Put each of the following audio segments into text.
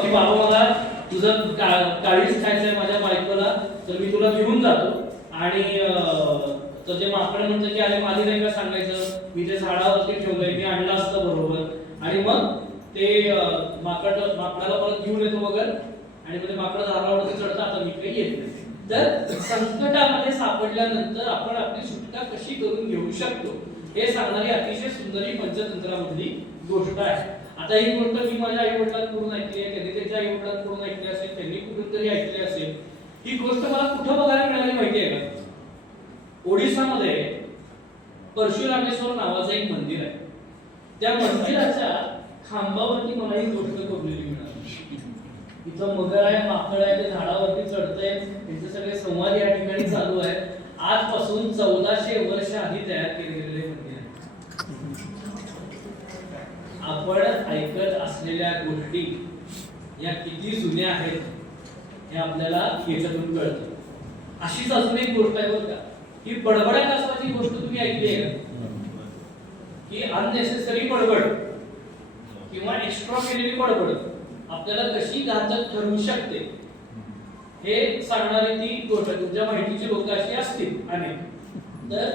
की बाबा मला तुझं काळीच खायचंय माझ्या बायकोला, तर मी तुला घेऊन जातो. आणि तर ते माकड म्हणतं की अरे माझी नाही का सांगायचं, मी ते झाडावरती ठेवलंय, मी आणलं असतं बरोबर. आणि मग ते माकडाला परत घेऊन येतो वगैरे, आणि मग ते माकड झाडावरती चढतं, आता मी काही येत नाही. तर संकटामध्ये सापडल्यानंतर आपण आपली सुटका कशी करून घेऊ शकतो हे सांगणारी अतिशय सुंदर पंचतंत्रामधली गोष्ट आहे. आता ही गोष्ट मी माझ्या आई वडिलांकडून ऐकली आहे, कधी त्याच्या आई वडिलांकडून ऐकली असेल, त्यांनी कुठून तरी ऐकली असेल. ही गोष्ट मला कुठं बघायला मिळाली माहिती आहे का? ओडिसामध्ये परशुरामेश्वर नावाचं एक मंदिर आहे. त्या मंदिराच्या खांबावरती मला ही गोष्ट कोरलेली मिळाली. इथं मगर आहे, माकड आहे, ते झाडावरती चढतंय, त्यांचे सगळे संवाद या ठिकाणी चालू आहेत. आजपासून 1400 वर्ष आधी तयार केलेले मंदिर आहे. आपण ऐकत असलेल्या गोष्टी या किती जुन्या आहेत हे आपल्याला याच्यातून कळतं. अशीच अजून एक गोष्ट आहे बरं का, ही बडबड्या कासवाची गोष्ट तुम्ही ऐकली आहे का? की अननेसेसरी बडबड किंवा एक्स्ट्रा केलेली बडबड आपल्याला कशी घातक ठरू शकते हे सांगणारी ती गोष्ट. तुमच्या माहितीची लोक अशी असतील अनेक. तर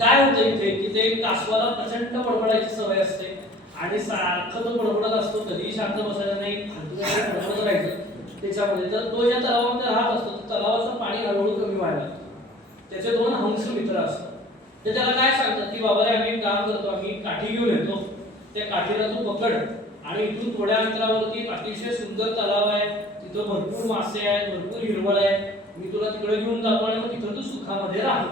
काय होतं इथे की ते कासवाला प्रचंड बडबडायची सवय असते आणि सारखं तो बडबडत असतो, कधीही शांत बसायला नाही, बडबडत राहायचं त्याच्यामध्ये. तर तो ज्या तलावामध्ये राहत असतो तलावाचं पाणी हळूहळू कमी व्हायला लागतं. त्याचे 2 हंस मित्र असतात. ते त्याला काय सांगतात की बाबा रे, आम्ही एक काम करतो, आम्ही काठी घेऊन येतो, त्या काठीला तू पकड आणि इथून थोड्या अंतरावरती अतिशय सुंदर तलाव आहे, तिथं भरपूर मासे आहेत, भरपूर हिरवळ आहे, मी तुला तिकडे घेऊन जातो आणि मग तिथं तू सुखामध्ये राह.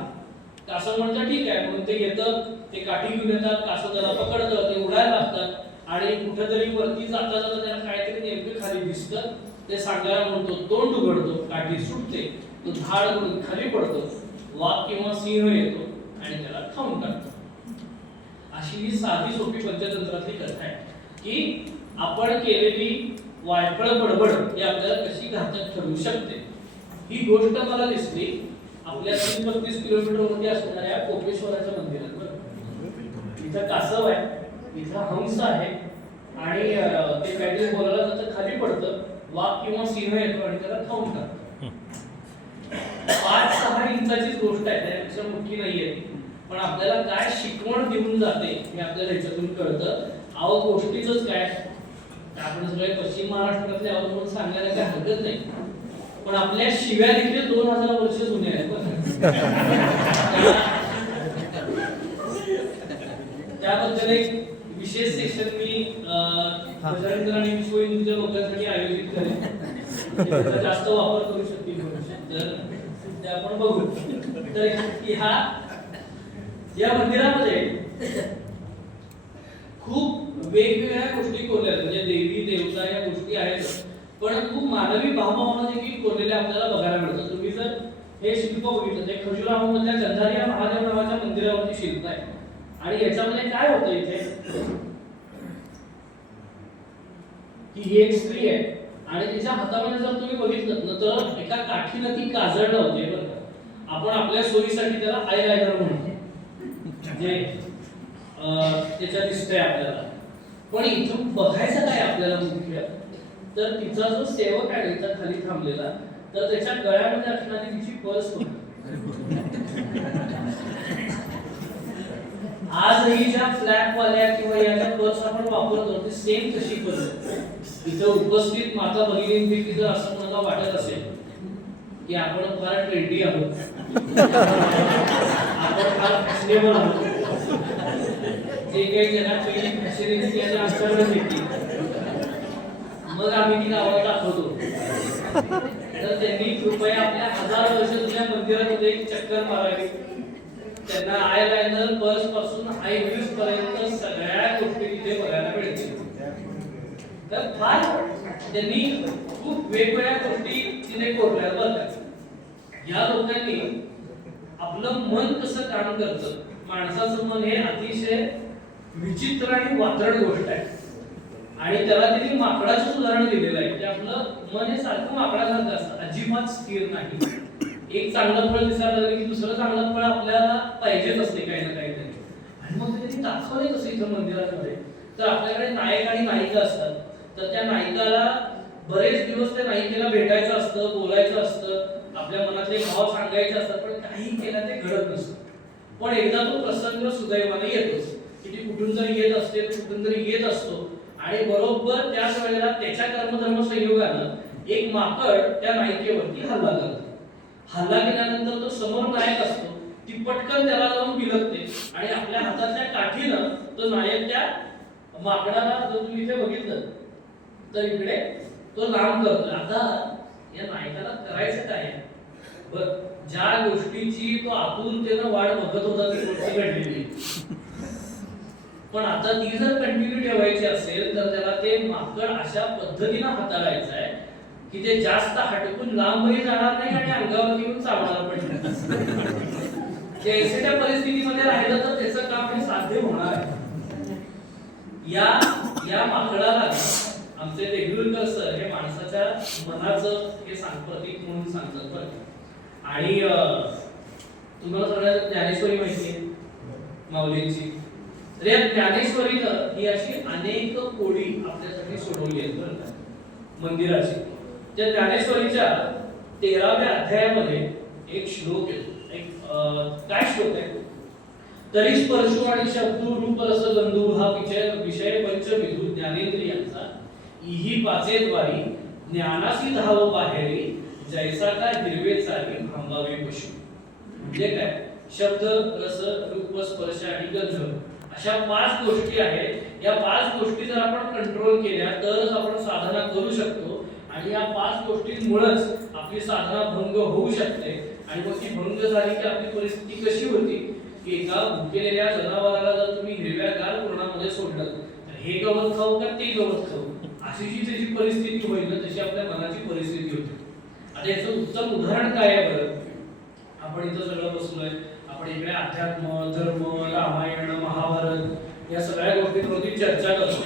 कासव म्हणतं ठीक आहे. म्हणून ते येतं, ते काठी घेऊन येतात, कासव त्याला पकडतं, ते उडायला लागतात आणि कुठेतरी वरती जाता जाता त्याला काहीतरी नेमकं खाली दिसतं. ते सांगायला म्हणतो, तोंड उघडतो, काठी सुटते, तो झाड म्हणून खाली पडतो, वाघ किंवा सिंह येतो आणि त्याला खाऊन टाकतो. अशी ही साधी सोपी पंचतंत्रातली कथा आहे की आपण केलेली वायफळ बडबड ही आपल्याला कशी घातक ठरू शकते. ही गोष्ट मला दिसली आपल्या 30-32 किलोमीटरवरती असणाऱ्या कोपेश्वराच्या मंदिरात. इथं कासव आहे, इथं हंस आहे आणि ते काहीतरी बोलायला जातं, खाली पडतं, वाघ किंवा सिंह येतो आणि त्याला खाऊन टाकतो. 5-6 इंचाचीच गोष्ट आहे, त्यापेक्षा मोठी नाहीये. पण आपल्याला काय शिकवण देऊन जाते हे आपल्याला याच्यातून कळतं. अहो गोष्टीच काय, आपण सगळे पश्चिम महाराष्ट्रातले आहोत म्हणून सांगायला काही हरकत नाही, पण आपल्या शिव्या देखील 2000 वर्ष जुन्या आहेत. त्याबद्दल एक विशेष सेक्शन मी बजरंग आणि विश्व हिंदूच्या लोकांसाठी आयोजित करेन, जास्त वापर करू शकतील तर ते आपण बघू. तर या मंदिरामध्ये खूप वेगवेगळ्या गोष्टी कोरल्या, म्हणजे देवी देवता या गोष्टी आहेत, पण खूप मानवी भावभावना देखील कोरलेल्या आपल्याला बघायला मिळतात. तुम्ही जर हे शिल्प बघितलं, ते खजुराहोमधल्या गंधारिया महादेव नावाच्या मंदिरावरती शिल्प आहे. आणि याच्यामध्ये काय होतं इथे की ही एक स्त्री आहे आणि तिच्या हातामध्ये जर तुम्ही बघितलं ना तर एका काठीनं ती काजळ लावते बरं का. आपण आपल्या सोयीसाठी त्याला आयलायनर म्हणतो, जे त्याच्या दिसतंय आपल्याला. पण इथून बघायचं काय आपल्याला मुख्य, तर तिचा जो सेवक आहे त्याच्या खाली थांबलेला, तर त्याच्या गळ्यामध्ये असणारी तिची पर्स होती. आजही ज्या फ्लॅटवाल्या किंवा या पर्स आपण वापरतो ते सेम तशी पर्स. इथं उपस्थित माता भगिनींपैकी जर असं मला वाटत असेल की आपण फार ट्रेंडी आहोत, आपण फार फॅशनेबल आहोत, जे काही जगात पहिली फॅशनेबल आणि आजकाल भेटली, मग आम्ही ती गावाला दाखवतो, तर त्यांनी कृपया आपल्या 1000 वर्ष जुन्या मंदिरामध्ये एक चक्कर मारावी. त्यांना आयलायनर पर्स पासून हाय व्ह्यूज पर्यंत सगळ्या गोष्टी तिथे बघायला मिळतील. तर फार त्यांनी खूप वेगवेगळ्या गोष्टी तिथे कोरल्या बरं का. या लोकांनी आपलं मन कसं काम करतं, माणसाचं मन हे अतिशय विचित्र आणि वात्रट गोष्ट आहे. आणि त्याला त्यांनी माकडाचं उदाहरण दिलेलं आहे की आपलं मन हे सारखं माकडासारखं असतं, अजिबात स्थिर नाही. एक चांगलं फळ दिसायला लागलं की दुसरं चांगलं फळ आपल्याला पाहिजेच असते काही ना काहीतरी. आणि मग त्यांनी दाखवले कसं इथं मंदिरामध्ये, तर आपल्याकडे नायक आणि नायिका असतात, तर त्या नायिकाला बरेच दिवस त्या नायिकेला भेटायचं असतं, बोलायचं असतं, आपल्या मनातले भाव सांगायचे असतात, पण काही केलं ते घडत नसतं. पण एकदा तो प्रसंग सुदैवाने येतोच, की ती कुठून तरी येत असते, कुठून तरी येत असतो, आणि बरोबर त्याच वेळेला त्याच्या कर्मधर्म संयोगानं एक माकड त्या नायिकेवरती हल्ला करतो. हल्ला केल्यानंतर तो समोर नायक असतो, ती पटकन त्याला जाऊन बिलगते आणि आपल्या हातातल्या काठीनं तो नायक त्या माकडाला, जर तुम्ही इथे बघितलं तर इकडे तो लांब करतो. आता या नायकाला करायचं काय? बर, ज्या गोष्टीची तो आतुरतेनं वाट बघत होता ती गोष्ट घडलेली, पण आता ती जर कंटिन्यू ठेवायची असेल तर त्याला ते माकड अशा पद्धतीनं हाताळायचं आहे की ते जास्त हटकून लांबही जाणार नाही आणि अंगावर येऊन चावणार पण नाही. त्या परिस्थितीमध्ये राहिलं तर त्याचं काम हे साध्य होणार आहे. या माकडाला आमचे देगलूरकर सर हे माणसाच्या मनाचं हे प्रतीक म्हणून सांगतात बरं. आणि तुम्हाला सगळ्यांना ज्ञानेश्वरी माहिती आहे माऊलींची. तर या ज्ञानेश्वरीनं ही अशी अनेक कोडी आपल्यासाठी सोडवली आहेत बरं का मंदिराची. त्या ज्ञानेश्वरीच्या 13व्या अध्यायामध्ये एक श्लोक येतो. काय श्लोक आहे? तरी स्पर्शो आणि शब्द रूप रस गंधू हा विषय पंचविधू ज्ञानेंद्रियांचा इही पाचेद्वारी ज्ञानासी धाव बाहेरी जैसा का हिरवे चाली थांबावे पशु. म्हणजे काय? शब्द, रस, रूप, स्पर्श आणि गंध अशा 5 गोष्टी आहेत. या 5 गोष्टी जर आपण कंट्रोल केल्या तरच आपण साधना करू शकतो, आणि या 5 गोष्टींमुळेच आपली साधना भंग होऊ शकते. आणि मग ती भंग झाली की आपली परिस्थिती कशी होती की एका भुकेलेल्या जनावराला जर तुम्ही हिरव्यागार कुरणामध्ये सोडलं तर हे गवत खाऊ का ते गवत खाऊ, अशी जी त्याची परिस्थिती होईल ना तशी आपल्या मनाची परिस्थिती होती. आता याचं उत्तम उदाहरण काय आहे बरं? आपण इथं सगळं बसलोय, आपण इकडे अध्यात्म, धर्म, रामायण, महाभारत या सगळ्या गोष्टींवरती चर्चा करतो,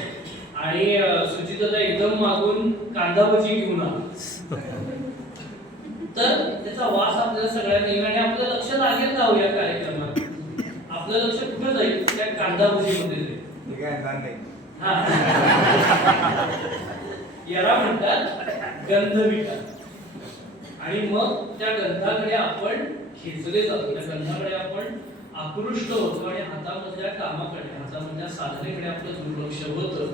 आणि सुचिता एकदम मागून कांदा भजी घेऊन आला तर त्याचा वास आपल्याला सगळ्यांना येईल आणि आपलं लक्ष लागेल का या कार्यक्रमात? आपलं लक्ष कुठे जाईल? त्या कांदा भजीमध्ये जाईल. याला म्हणतात गंधविकार. आणि मग त्या गंधाकडे आपण खेचले जातो, त्या गंधाकडे आपण आकृष्ट होतो आणि हातामधल्या कामाकडे, हातामधल्या साधनेकडे आपलं दुर्लक्ष होतं.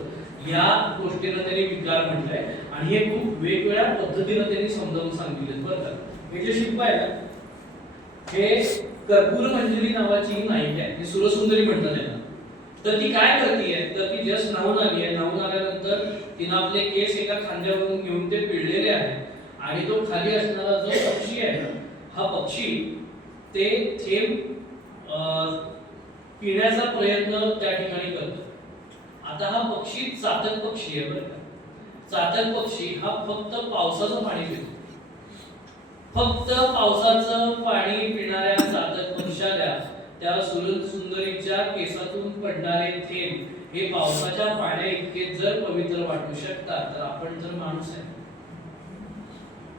या गोष्टीला त्यांनी विकार म्हटलंय, आणि हे खूप वेगवेगळ्या पद्धतीने त्यांनी समजावून सांगितले बरं का. हे जे शिल्प आहे ना, हे कर्पूर मंजरी नावाची नायिका आहे, ही सुरसुंदरी म्हणतात त्याला. तर ती काय करते, तर ती जस्ट न्हावून आली आहे. न्हावून आल्यानंतर तिनं आपले केस एका खांद्यावरून घेऊन ते पिळलेले आहेत, आणि तो खाली असणारा जो पक्षी आहे ना, हा पक्षी ते थेंब पिण्याचा प्रयत्न त्या ठिकाणी करतो. आता हा पक्षी चातक पक्षी आहे बरं का. चातक पक्षी हा फक्त पावसाचं पाणी पितो. फक्त पावसाचं पाणी पिणाऱ्या चातक पक्षाला त्या सुंदरीच्या केसातून पडणारे थेंब हे पावसाच्या पाण्या इतके जर पवित्र वाटू शकतात, तर आपण जर माणूस आहे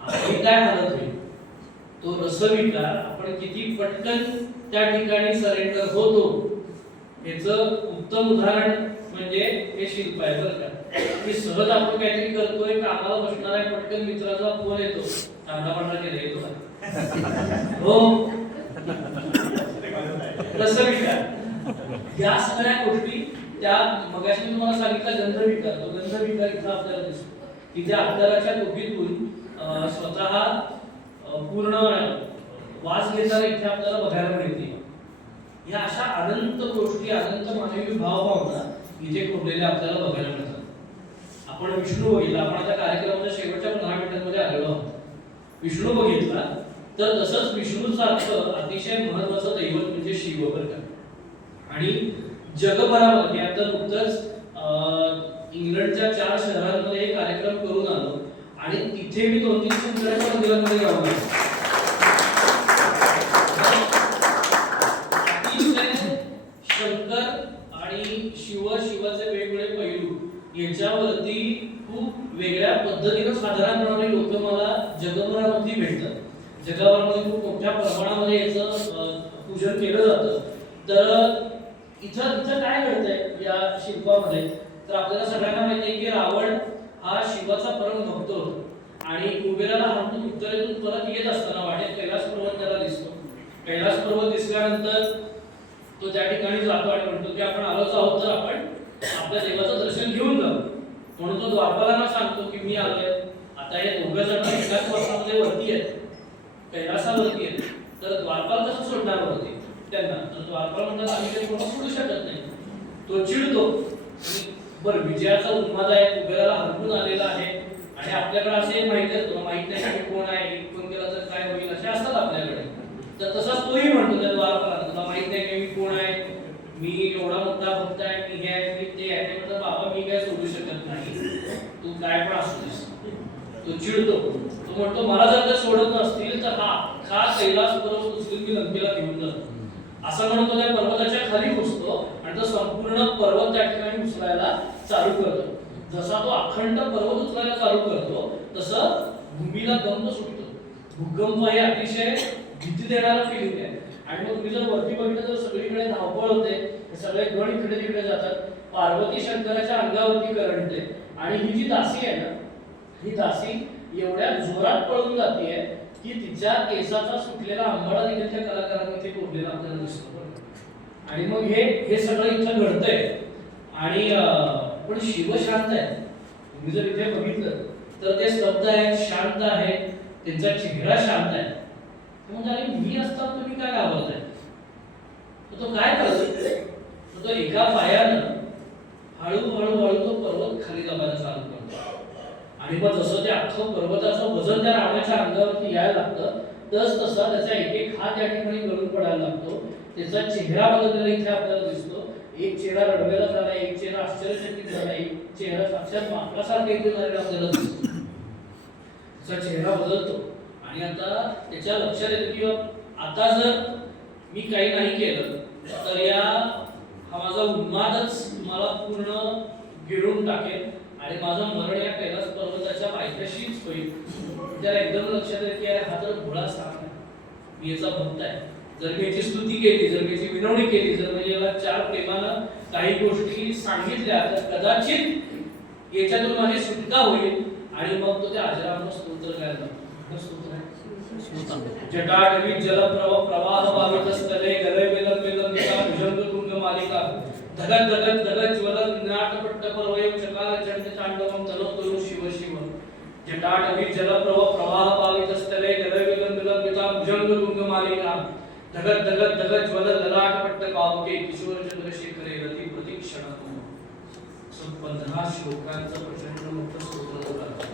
आपली काय हालत होईल? तो रसविकार आपण किती पटकन त्या ठिकाणी सरेंडर होतो याचं उत्तम उदाहरण म्हणजे हे शिल्प आहे बरं का. की सहज आपण काहीतरी करतोय, कामाला बसणार आहे, पटकन मित्राचा फोन येतो, तांबडा पांढरा केला येतो का? हो, रसविकार. या सगळ्या गोष्टी त्या मगाशी तुम्हाला सांगितलं गंधविकार, तो गंधविकार इथं आपल्याला दिसतो की ज्या अत्तराच्या टोपीतून स्वतः पूर्ण वास घेताना इथे आपल्याला बघायला मिळते. या अशा अनंत गोष्टी, अनंत मानवी भावभावना इथे खोडलेल्या आपल्याला बघायला मिळतात. आपण विष्णू बघितला, आपण आता कार्यक्रमाच्या शेवटच्या 15 मिनिटांमध्ये आलेलो आहोत. विष्णू बघितला तर तसंच विष्णूसारखं अतिशय महत्वाचं दैवत म्हणजे शिव बरं का. आणि जगभरामध्ये आता नुकतंच इंग्लंडच्या 4 शहरांमध्ये एक कार्यक्रम करून आलो, आणि तिथे मी 2-3 शंकराच्या मंदिरामध्ये जाऊन आलो. शंकर आणि शिवाचे वेगवेगळे पैलू याच्यावरती खूप वेगळ्या पद्धतीने साधना करणारे लोक मला जगभरामध्ये भेटतात. जगभरामध्ये खूप मोठ्या प्रमाणामध्ये याचं पूजन केलं जातं. तर इथं काय घडतंय या शिल्पामध्ये, तर आपल्याला सगळ्यांना माहिती आहे की रावण हा शिवाचा परम भक्त होता आणि कुबेराला हरवून उत्तरेतून परत येत असताना वाटेत कैलास पर्वत त्याला दिसतो. कैलास पर्वत दिसल्यानंतर तो त्या ठिकाणी जातो आणि म्हणतो की आपण आलोच आहोत तर आपण आपल्या देवाचं दर्शन घेऊन जाऊ. म्हणून तो द्वारपालांना सांगतो की मी आलोय. आता हे दोघं जण एकाच वर्षामध्ये वरती आहेत, कैलासावरती आहेत, तर द्वारपाल कसं सोडणार वरती त्यांना? तर द्वारपाल म्हणतात आम्ही काही कोणा सोडू शकत नाही. तो चिडतो. बरं, विजयाचा उन्माद आहे, कुबेराला हरवून आलेला आहे आणि आपल्याकडे असे माहिती आहे, तुला माहित नाही की कोण आहे, कोण केला तर काय होईल, असे असतात आपल्याकडे. तर तसाच तोही म्हणतो त्या द्वारपालाला, तुला माहित नाही की मी कोण आहे, मी एवढा मोठा भक्त आहे, मी हे आहे, मी ते आहे. ते म्हणतात बाबा मी काय सोडू शकत नाही, तू काय पण असूस. तो चिडतो. तो म्हणतो मला जर ते सोडत नसतील तर हा कैलास पर्वत उचलून मी लंकेला घेऊन जातो. असं म्हणून तो त्या पर्वताच्या खाली घुसतो आणि तो संपूर्ण पर्वत त्या ठिकाणी उचलायला चालू करतो. जसा तो अखंड पर्वत उचलायला चालू करतो तसं भूमीला कंप सुटतो. भूकंप हे अतिशय भीती देणारा फिलिंग आहे. आणि मग तुम्ही जर वरती बघितलं तर सगळीकडे धावपळ होते, सगळे गण इकडे तिकडे जातात, पार्वती शंकराच्या अंगावरती करंटते आणि ही जी दासी आहे ना, ही दासी एवढ्या जोरात पळून जाते की तिच्या केसाचा सुटलेला आंबाडा देखील त्या कलाकारांनी इथे कोरलेला आपल्याला दिसतो. आणि मग हे सगळं इथं घडतंय आणि पण शिव शांत आहे. तुम्ही जर इथे बघितलं तर ते स्तब्ध आहेत, शांत आहेत, त्यांचा चेहरा शांत आहे. म्हणजे मी असता तुम्ही काय घाबरताय? तो काय करतो? तो एका पायानं हळूहळू तो पर्वत खाली दाबायला चालू करतो. आणि मग जसं ते अख्खं पर्वताचं वजन त्या रावणाच्या अंगावरती यायला लागतं तस तसा त्याचा एक एक हात या ठिकाणी गळून पडायला लागतो. त्याचा चेहरा बदललेला इथे आपल्याला दिसतो. एक चेहरा रडवेला झाला, एक चेहरा आश्चर्यचकित झाला, एक चेहरा साक्षात माकडासारखा इथे झालेला आपल्याला दिसतो. त्याचा चेहरा बदलतो आणि आता त्याच्या लक्षात येतं की आता जर मी काही नाही केलं तर हा माझा उन्मादच मला पूर्ण गिळून टाकेल आणि माझं मरण या कैलास पर्वताच्या पायथ्याशीच होईल. त्याला एकदम लक्षात येईल की हा तर भोळा सांग आहे, मी याचा भक्त आहे. जर मी याची स्तुती केली, जर मी याची विनवणी केली, जर मी याला चार प्रेमानं काही गोष्टी सांगितल्या तर कदाचित याच्यातून माझी सुटका होईल. आणि मग तो त्या अजरामर स्तोत्र गायला. जटाटवी जलप्रवाह वावितस्थले गलय विलंबिलं निका भुजंग तुंग मालिका धगत धगत धगत ज्वलन नाटपट्ट पर्वयं चकार चंड तांडवं तनोत्तरु शिव शिव. जटाटवी जलप्रवाह वावितस्थले गलय विलंबिलं निका भुजंग तुंग मालिका धगत धगत धगत ज्वलन ललाटपट्ट पावके किशोर चंद्रशेखरे रती प्रतीक्षण. 15 श्लोकांचं प्रचंड मोठं स्तोत्र गायलं.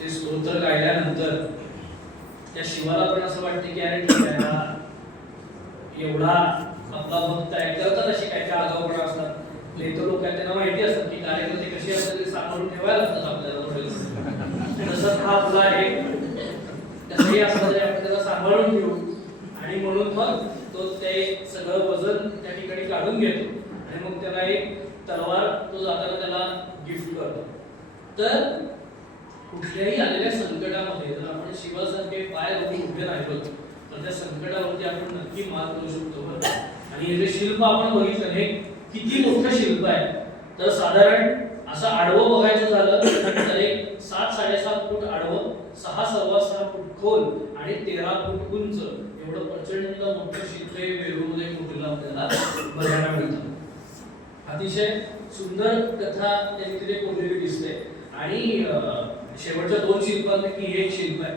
ते स्तोत्र गायल्यानंतर त्या शिवाला पण असं वाटतं की अरे ठीक आहे, हा एवढा आपला भक्त आहे. करतात अशी काय काय आगाऊपणा असतात. नेते लोक आहेत, त्यांना माहिती असतात की कार्यकर्ते कशी असतात ते सांभाळून ठेवायला लागतात आपल्याला. तसंच हा आपला आहे, कसंही असलं तरी आपण त्याला सांभाळून घेऊ. आणि म्हणून मग तो ते सगळं वजन त्या ठिकाणी काढून घेतो आणि मग त्याला एक तलवार तो जाताना त्याला गिफ्ट करतो. तर कुठल्याही आलेल्या संकटामध्ये जर आपण शिवासारखे पाय रोवून उभे राहिलो तर त्या संकटावरती आपण नक्की मात करू शकतो. आणि हे जे शिल्प आपण बघितलं हे किती मोठं शिल्प आहे. तर साधारण असं आडवं बघायचं झालं तर एक 7-7.5 फूट आडवं, 6-6.25 फूट खोल आणि 13 फूट उंच एवढं प्रचंड मोठं शिल्प हे वेरूळमध्ये कोरलेलं आपल्याला बघायला मिळतं. अतिशय सुंदर कथा त्यांनी तिथे कोरलेली दिसते. आणि शेवटच्या 2 शिल्पांपैकी हे एक शिल्प आहे